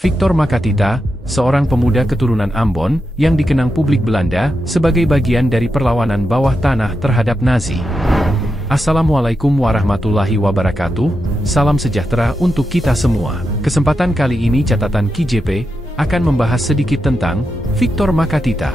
Victor Makatita, seorang pemuda keturunan Ambon, yang dikenang publik Belanda sebagai bagian dari perlawanan bawah tanah terhadap Nazi. Assalamualaikum warahmatullahi wabarakatuh, salam sejahtera untuk kita semua. Kesempatan kali ini catatan KJP akan membahas sedikit tentang Victor Makatita.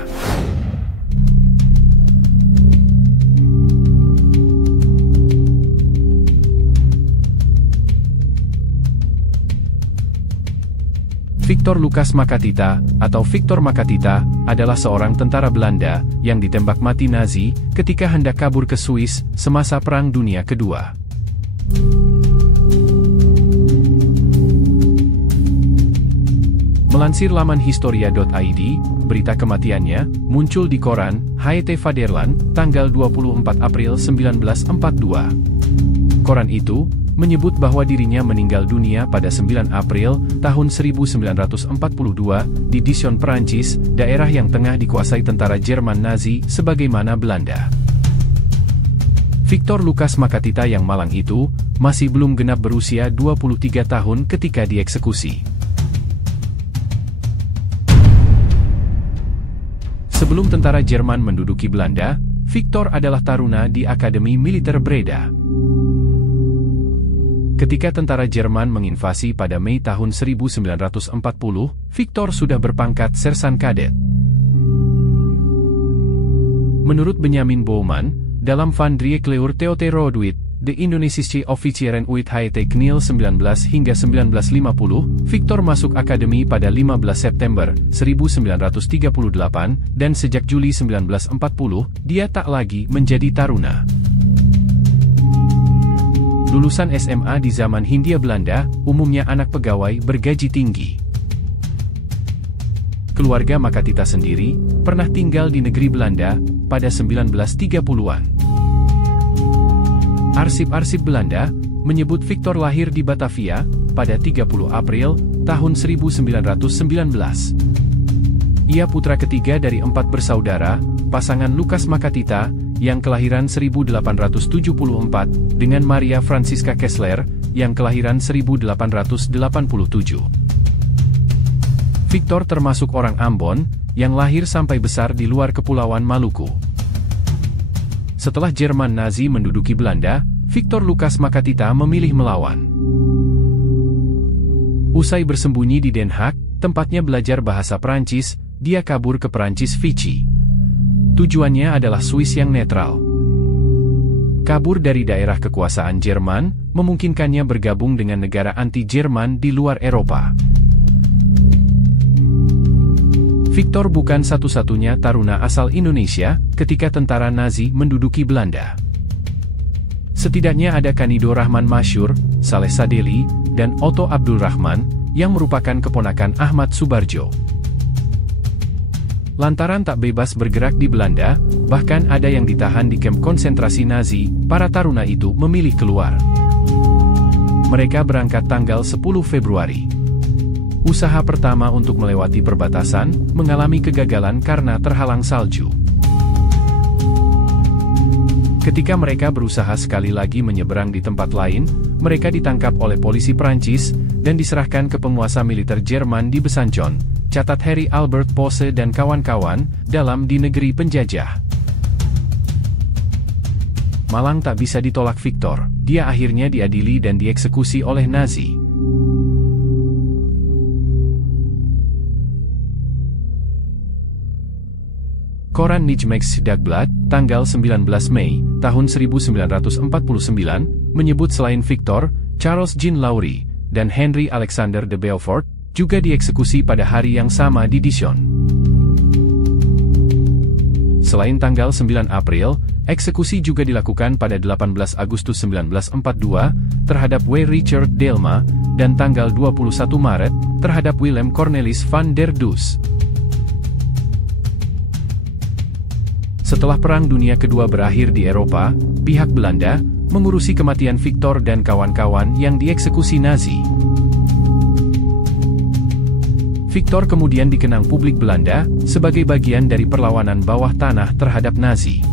Victor Lucas Makatita, atau Victor Makatita, adalah seorang tentara Belanda yang ditembak mati Nazi ketika hendak kabur ke Swiss semasa Perang Dunia Kedua. Melansir laman historia.id, berita kematiannya muncul di koran Het Vaderland tanggal 24 April 1942. Koran itu menyebut bahwa dirinya meninggal dunia pada 9 April tahun 1942 di Dijon, Perancis, daerah yang tengah dikuasai tentara Jerman Nazi sebagaimana Belanda. Victor Lucas Makatita yang malang itu masih belum genap berusia 23 tahun ketika dieksekusi. Sebelum tentara Jerman menduduki Belanda, Victor adalah taruna di Akademi Militer Breda. Ketika tentara Jerman menginvasi pada Mei tahun 1940, Victor sudah berpangkat sersan kadet. Menurut Benjamin Bouwman, dalam Van Driekleur Theoteroduit, De Indonesische Officieren uit Het Kniel 19 hingga 1950, Victor masuk akademi pada 15 September 1938, dan sejak Juli 1940, dia tak lagi menjadi taruna. Lulusan SMA di zaman Hindia Belanda, umumnya anak pegawai bergaji tinggi. Keluarga Makatita sendiri pernah tinggal di negeri Belanda pada 1930-an. Arsip-arsip Belanda menyebut Victor lahir di Batavia pada 30 April tahun 1919. Ia putra ketiga dari 4 bersaudara, pasangan Lucas Makatita yang kelahiran 1874, dengan Maria Francisca Kessler, yang kelahiran 1887. Victor termasuk orang Ambon, yang lahir sampai besar di luar Kepulauan Maluku. Setelah Jerman Nazi menduduki Belanda, Victor Lucas Makatita memilih melawan. Usai bersembunyi di Den Haag, tempatnya belajar bahasa Prancis, dia kabur ke Prancis Vichy. Tujuannya adalah Swiss yang netral. Kabur dari daerah kekuasaan Jerman, memungkinkannya bergabung dengan negara anti-Jerman di luar Eropa. Victor bukan satu-satunya taruna asal Indonesia ketika tentara Nazi menduduki Belanda. Setidaknya ada Kanido Rahman Masyur, Saleh Sadeli, dan Otto Abdul Rahman, yang merupakan keponakan Ahmad Subarjo. Lantaran tak bebas bergerak di Belanda, bahkan ada yang ditahan di kamp konsentrasi Nazi, para taruna itu memilih keluar. Mereka berangkat tanggal 10 Februari. Usaha pertama untuk melewati perbatasan mengalami kegagalan karena terhalang salju. Ketika mereka berusaha sekali lagi menyeberang di tempat lain, mereka ditangkap oleh polisi Prancis dan diserahkan ke penguasa militer Jerman di Besancon, catat Harry Albert Posse dan kawan-kawan, dalam di negeri penjajah. Malang tak bisa ditolak Victor, dia akhirnya diadili dan dieksekusi oleh Nazi. Koran Nijmegen Dagblad, tanggal 19 Mei, tahun 1949, menyebut selain Victor, Charles Jean Laurie, dan Henry Alexander de Beaufort, juga dieksekusi pada hari yang sama di Dijon. Selain tanggal 9 April, eksekusi juga dilakukan pada 18 Agustus 1942, terhadap W. Richard Delma, dan tanggal 21 Maret, terhadap Willem Cornelis van der Does. Setelah Perang Dunia Kedua berakhir di Eropa, pihak Belanda mengurusi kematian Victor dan kawan-kawan yang dieksekusi Nazi. Victor kemudian dikenang publik Belanda sebagai bagian dari perlawanan bawah tanah terhadap Nazi.